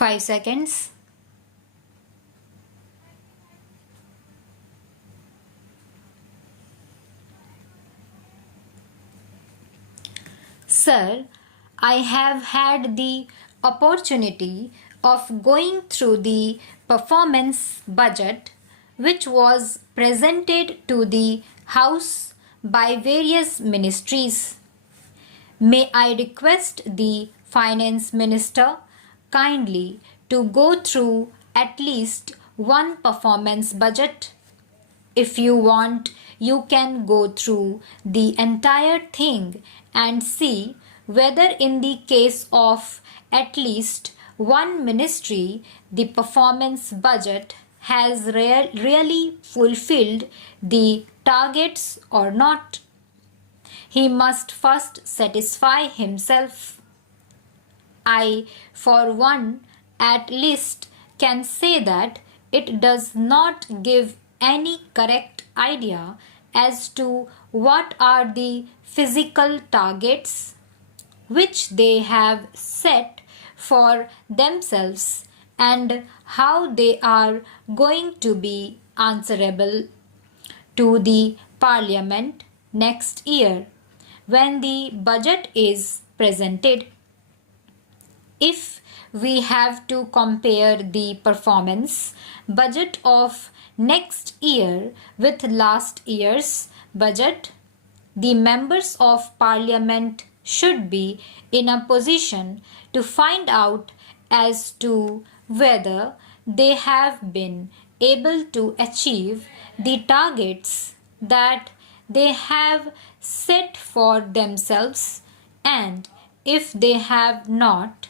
5 seconds. Sir, I have had the opportunity of going through the performance budget which was presented to the House by various ministries. May I request the Finance Minister kindly to go through at least one performance budget? If you want, you can go through the entire thing and see whether in the case of at least one ministry, the performance budget has really fulfilled the targets or not. He must first satisfy himself. I, for one, at least can say that it does not give any correct idea as to what are the physical targets which they have set for themselves and how they are going to be answerable to the Parliament next year when the budget is presented. If we have to compare the performance budget of next year with last year's budget, the members of Parliament should be in a position to find out as to whether they have been able to achieve the targets that they have set for themselves, and if they have not,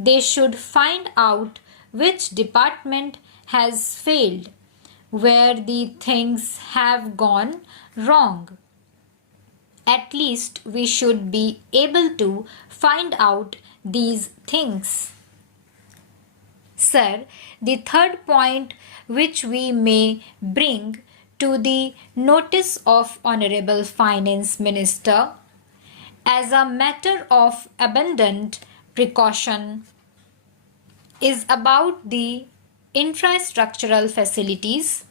they should find out which department has failed, where the things have gone wrong. At least we should be able to find out these things. Sir, the third point which we may bring to the notice of Honorable Finance Minister as a matter of abundant precaution is about the infrastructural facilities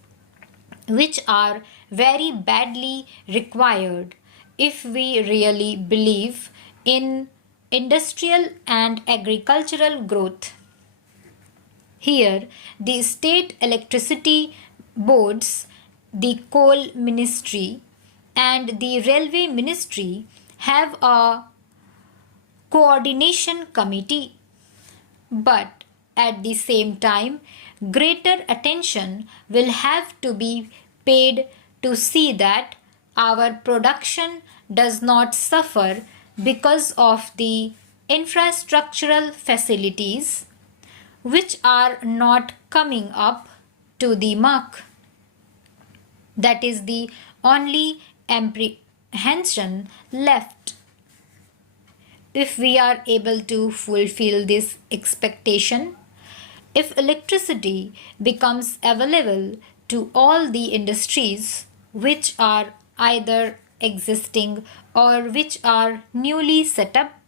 which are very badly required if we really believe in industrial and agricultural growth. Here, the state electricity boards, the coal ministry, and the railway ministry have a coordination committee. But at the same time, greater attention will have to be paid to see that our production does not suffer because of the infrastructural facilities which are not coming up to the mark. That is the only apprehension left. If we are able to fulfill this expectation, if electricity becomes available to all the industries which are either existing or which are newly set up,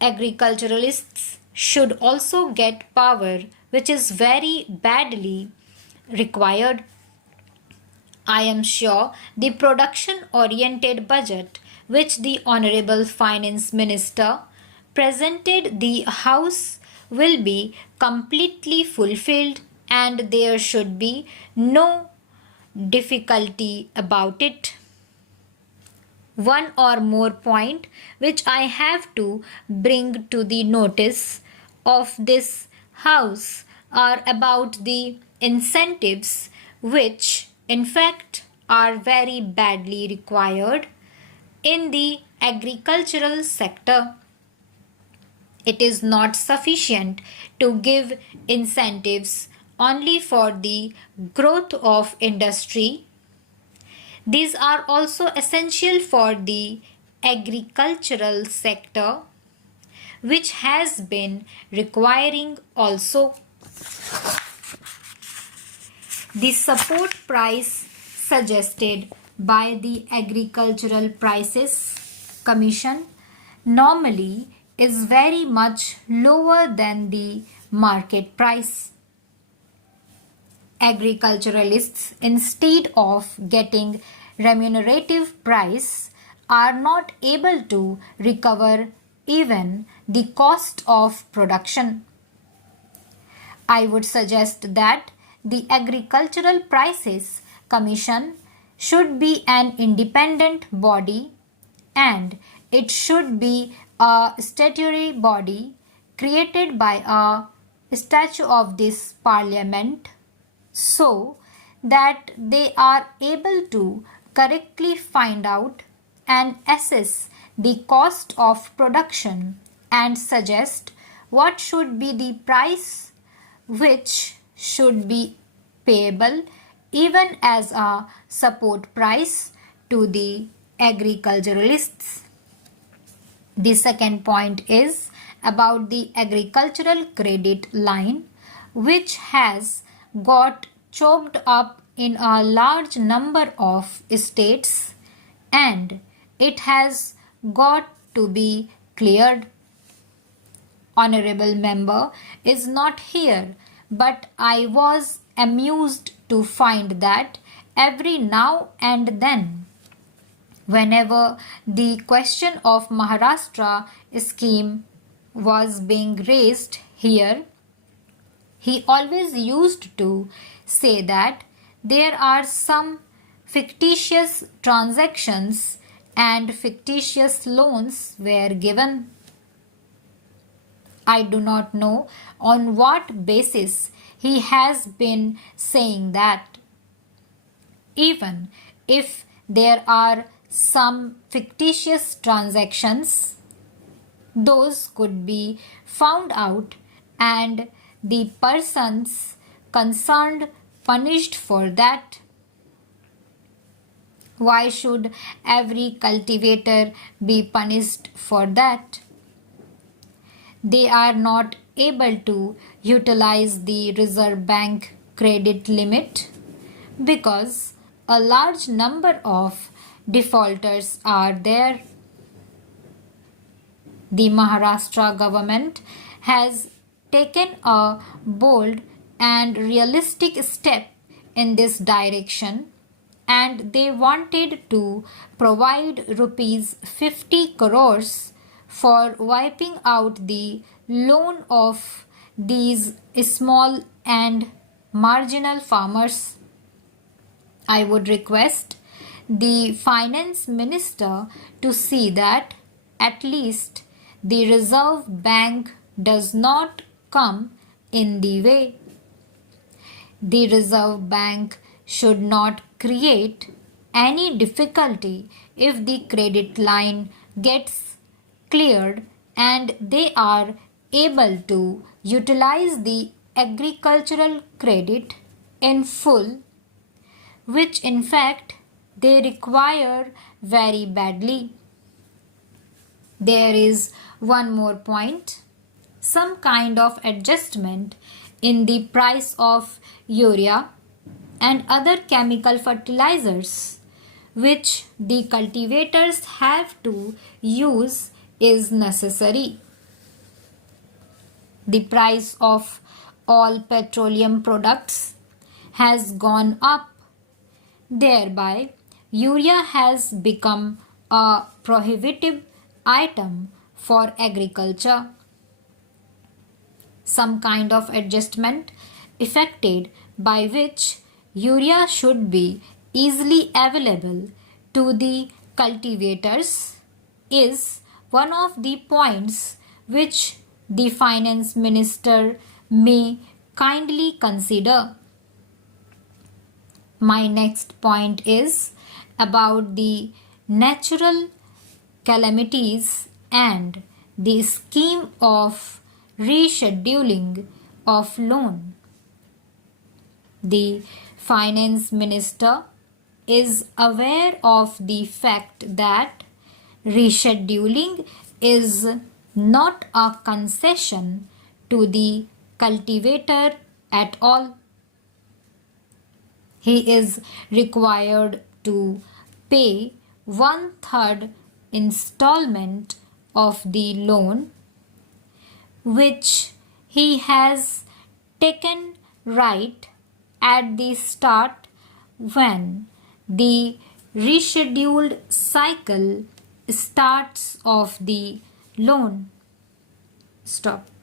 agriculturalists should also get power which is very badly required. I am sure the production-oriented budget which the Honorable Finance Minister presented the House will be completely fulfilled and there should be no difficulty about it. One or more point which I have to bring to the notice of this House are about the incentives which in fact are very badly required in the agricultural sector. It is not sufficient to give incentives only for the growth of industry. These are also essential for the agricultural sector, which has been requiring also. The support price suggested by the Agricultural Prices Commission normally is very much lower than the market price. Agriculturalists, instead of getting remunerative price, are not able to recover even the cost of production. I would suggest that the Agricultural Prices Commission should be an independent body and it should be a statutory body created by a statute of this parliament so that they are able to correctly find out and assess the cost of production and suggest what should be the price which should be payable even as a support price to the agriculturalists. The second point is about the agricultural credit line, which has got choked up in a large number of states and it has got to be cleared. Honorable member is not here, but I was amused to find that every now and then, whenever the question of Maharashtra scheme was being raised here, he always used to say that there are some fictitious transactions and fictitious loans were given. I do not know on what basis he has been saying that. Even if there are some fictitious transactions, those could be found out and the persons concerned punished for that. Why should every cultivator be punished for that? They are not able to utilize the Reserve Bank credit limit because a large number of defaulters are there. The Maharashtra government has taken a bold and realistic step in this direction and they wanted to provide rupees 50 crores for wiping out the loan of these small and marginal farmers. I would request the finance minister to see that at least the Reserve Bank does not come in the way. The Reserve Bank should not create any difficulty if the credit line gets cleared and they are able to utilize the agricultural credit in full, which in fact they require very badly. There is one more point. Some kind of adjustment in the price of urea and other chemical fertilizers which the cultivators have to use is necessary. The price of all petroleum products has gone up. Thereby, urea has become a prohibitive item for agriculture. Some kind of adjustment effected by which urea should be easily available to the cultivators is one of the points which the finance minister may kindly consider. My next point is about the natural calamities and the scheme of rescheduling of loan. The finance minister is aware of the fact that rescheduling is not a concession to the cultivator at all. He is required to pay 1/3 installment of the loan which he has taken right at the start when the rescheduled cycle starts of the loan. Stop.